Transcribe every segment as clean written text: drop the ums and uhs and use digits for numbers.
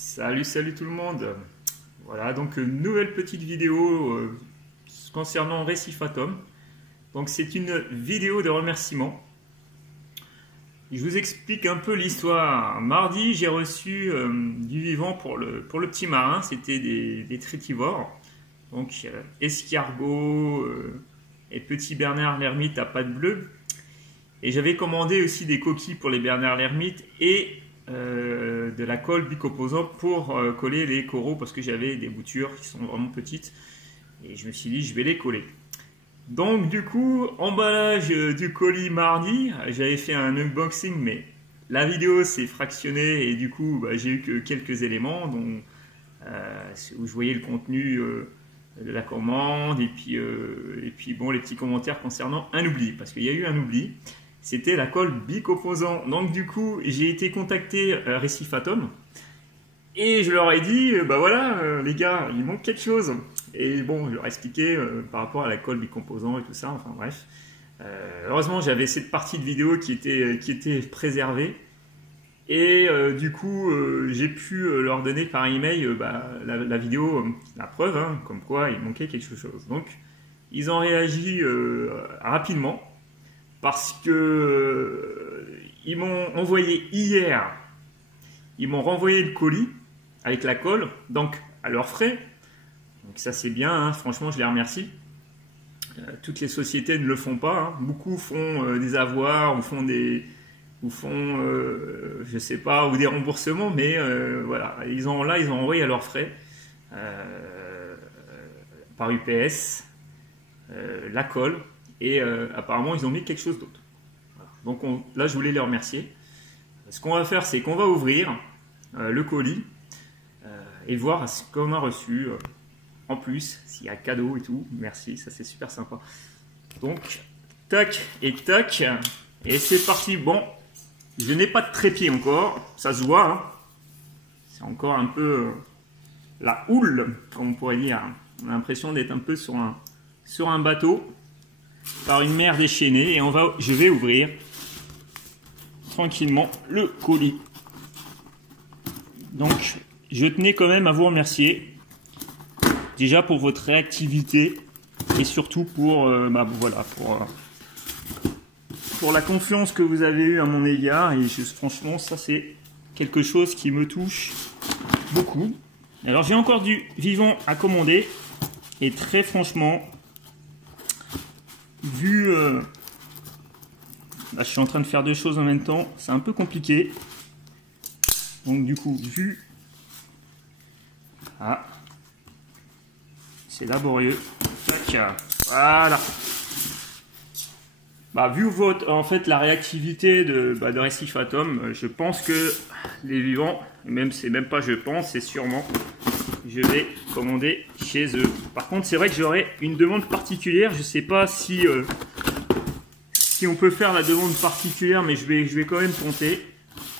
Salut tout le monde. Voilà, donc nouvelle petite vidéo concernant Récif Atom. Donc c'est une vidéo de remerciement. Je vous explique un peu l'histoire. Mardi, j'ai reçu du vivant pour le petit marin. C'était des trétivores. Donc escargot et petit Bernard l'ermite à pattes bleues. Et j'avais commandé aussi des coquilles pour les Bernard l'ermite et de la colle bicomposant pour coller les coraux parce que j'avais des boutures qui sont vraiment petites et je me suis dit je vais les coller. Donc du coup, emballage du colis mardi, j'avais fait un unboxing mais la vidéo s'est fractionnée et du coup j'ai eu que quelques éléments dont, où je voyais le contenu de la commande et puis bon, les petits commentaires concernant un oubli parce qu'il y a eu un oubli. C'était la colle bicomposant. Donc du coup, j'ai été contacté Récif Atom et je leur ai dit, bah voilà, les gars, il manque quelque chose. Et bon, je leur ai expliqué par rapport à la colle bicomposant et tout ça. Enfin bref, heureusement, j'avais cette partie de vidéo qui était préservée et du coup, j'ai pu leur donner par email la vidéo, la preuve, hein, comme quoi il manquait quelque chose. Donc, ils ont réagi rapidement. Parce que ils m'ont envoyé hier, ils m'ont renvoyé le colis avec la colle, donc à leurs frais. Donc ça c'est bien, hein, franchement je les remercie. Toutes les sociétés ne le font pas, hein. Beaucoup font des avoirs ou font je sais pas, ou des remboursements, mais voilà, ils ont envoyé à leurs frais par UPS la colle. Et apparemment, ils ont mis quelque chose d'autre. Voilà. Donc là, je voulais les remercier. Ce qu'on va faire, c'est qu'on va ouvrir le colis et voir ce qu'on a reçu. En plus, s'il y a cadeau et tout. Merci, ça c'est super sympa. Donc, tac et tac. Et c'est parti. Bon, je n'ai pas de trépied encore. Ça se voit. Hein. C'est encore un peu la houle, comme on pourrait dire. On a l'impression d'être un peu sur un bateau. Par une mer déchaînée et je vais ouvrir tranquillement le colis. Donc je tenais quand même à vous remercier déjà pour votre réactivité et surtout pour pour la confiance que vous avez eue à mon égard et franchement ça c'est quelque chose qui me touche beaucoup. Alors j'ai encore du vivant à commander et très franchement vu, là, je suis en train de faire deux choses en même temps, c'est un peu compliqué. Donc du coup, c'est laborieux. Tac, voilà. Vu en fait la réactivité de Récif Atom, je pense que les vivants, c'est même pas je pense, c'est sûrement, je vais commander chez eux. Par contre, c'est vrai que j'aurais une demande particulière. Je sais pas si on peut faire la demande particulière, mais je vais quand même tenter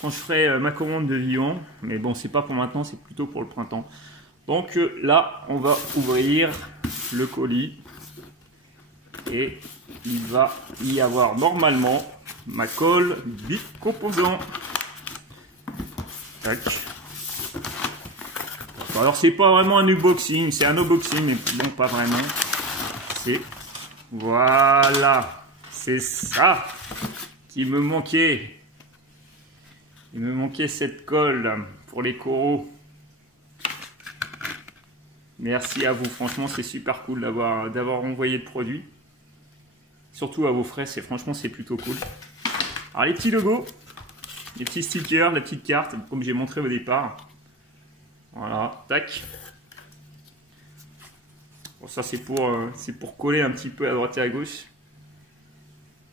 quand je ferai ma commande de vivant. Mais bon, c'est pas pour maintenant, c'est plutôt pour le printemps. Donc là, on va ouvrir le colis et il va y avoir normalement ma colle bicomposant. Tac. Alors c'est pas vraiment un unboxing, c'est un unboxing, mais bon pas vraiment. C'est voilà, c'est ça qui me manquait. Il me manquait cette colle pour les coraux. Merci à vous, franchement c'est super cool d'avoir envoyé le produit. Surtout à vos frais, franchement c'est plutôt cool. Alors les petits logos, les petits stickers, la petite carte, comme j'ai montré au départ. Voilà, tac. Bon, ça c'est pour coller un petit peu à droite et à gauche.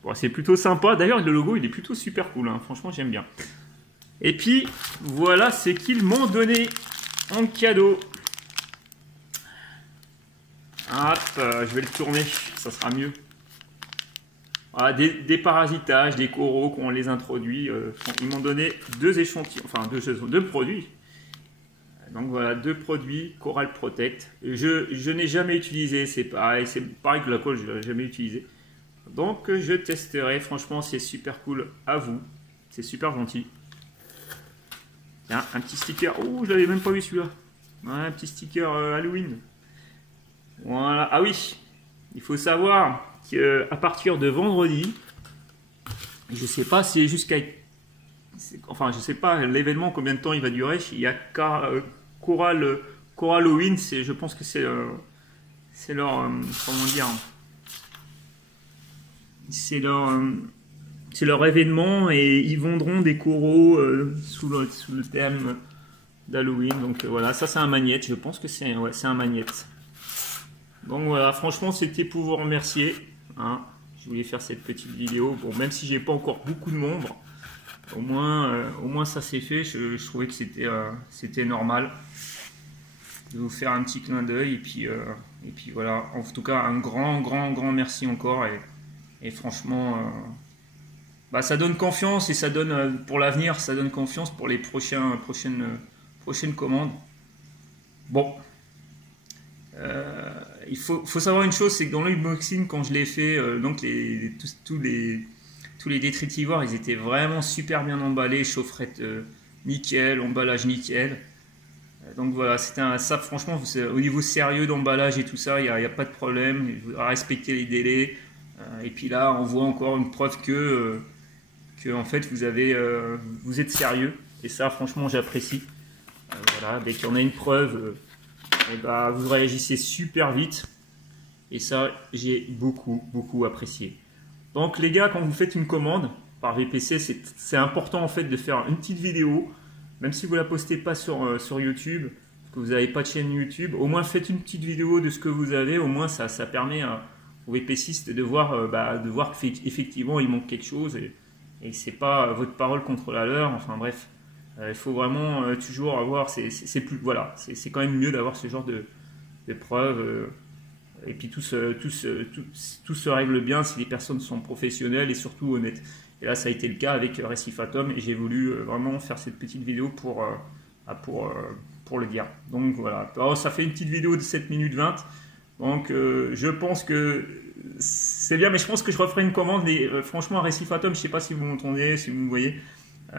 Bon, c'est plutôt sympa. D'ailleurs, le logo il est plutôt super cool. Hein. Franchement, j'aime bien. Et puis voilà ce qu'ils m'ont donné en cadeau. Hop, je vais le tourner, ça sera mieux. Voilà, des parasitages, des coraux qu'on les introduit. Ils m'ont donné deux échantillons, enfin deux produits. Donc voilà, deux produits Coral Protect. Je n'ai jamais utilisé, c'est pareil que la colle, je n'ai jamais utilisé. Donc je testerai, franchement c'est super cool à vous, c'est super gentil. Tiens, un petit sticker. Oh, je l'avais même pas vu celui-là. Ouais, un petit sticker Halloween. Voilà. Ah oui, il faut savoir qu'à partir de vendredi, je sais pas si jusqu'à... Enfin, je sais pas l'événement combien de temps il va durer. Il y a Coral Halloween, je pense que c'est leur... comment dire, c'est leur événement et ils vendront des coraux sous le thème d'Halloween. Donc voilà, ça c'est un magnète. Je pense que c'est un magnète. Donc voilà, franchement c'était pour vous remercier. Hein. Je voulais faire cette petite vidéo. Bon, même si j'ai pas encore beaucoup de membres, au moins ça c'est fait. Je trouvais que c'était normal de vous faire un petit clin d'œil et puis voilà. En tout cas, un grand merci encore et franchement, bah, ça donne confiance et ça donne pour l'avenir, ça donne confiance pour les prochaines commandes. Bon, il faut savoir une chose, c'est que dans l'unboxing, quand je l'ai fait, donc tous les détritivores, ils étaient vraiment super bien emballés, chaufferette nickel, emballage nickel. Donc voilà, ça franchement, au niveau sérieux d'emballage et tout ça, il n'y a pas de problème, il faut respecter les délais. Et puis là, on voit encore une preuve que en fait vous êtes sérieux. Et ça, franchement, j'apprécie. Voilà, dès qu'il y en a une preuve, et bah, vous réagissez super vite. Et ça, j'ai beaucoup apprécié. Donc les gars, quand vous faites une commande par VPC, c'est important en fait de faire une petite vidéo. Même si vous ne la postez pas sur YouTube, parce que vous n'avez pas de chaîne YouTube, au moins faites une petite vidéo de ce que vous avez. Au moins ça permet aux VPCistes de voir qu'effectivement il manque quelque chose et c'est pas votre parole contre la leur. Enfin bref, il faut vraiment toujours avoir. Voilà, c'est quand même mieux d'avoir ce genre de preuves. Et puis tout se règle bien si les personnes sont professionnelles et surtout honnêtes. Et là, ça a été le cas avec Récifatom et j'ai voulu vraiment faire cette petite vidéo pour le dire. Donc voilà. Alors, ça fait une petite vidéo de 7 minutes 20. Donc je pense que c'est bien, mais je pense que je referai une commande. Franchement, Récifatom, je ne sais pas si vous m'entendez, si vous me voyez,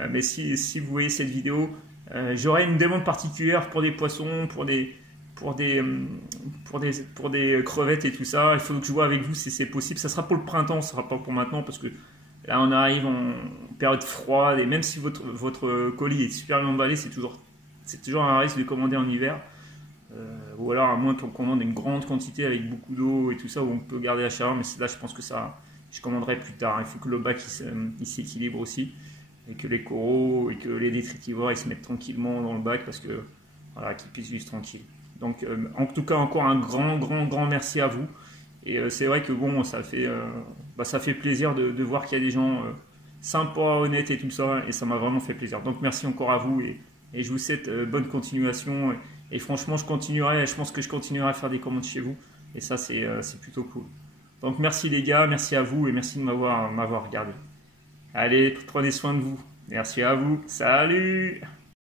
mais si vous voyez cette vidéo, j'aurai une demande particulière pour des poissons, pour des crevettes et tout ça. Il faut que je vois avec vous si c'est possible. Ça sera pour le printemps, ça sera pas pour maintenant parce que là on arrive en période froide et même si votre colis est super bien emballé, c'est toujours un risque de commander en hiver. Ou alors à moins qu'on commande une grande quantité avec beaucoup d'eau et tout ça où on peut garder la chaleur, mais là je pense que je commanderai plus tard. Il faut que le bac il s'équilibre aussi et que les coraux et que les détritivores ils se mettent tranquillement dans le bac parce que voilà, qu'ils puissent vivre tranquille. Donc en tout cas encore un grand merci à vous et c'est vrai que bon ça fait plaisir de voir qu'il y a des gens sympas, honnêtes et tout ça et ça m'a vraiment fait plaisir. Donc merci encore à vous et je vous souhaite bonne continuation et franchement je pense que je continuerai à faire des commandes chez vous et ça c'est plutôt cool. Donc merci les gars, merci à vous et merci de m'avoir regardé. Allez, prenez soin de vous. Merci à vous. Salut!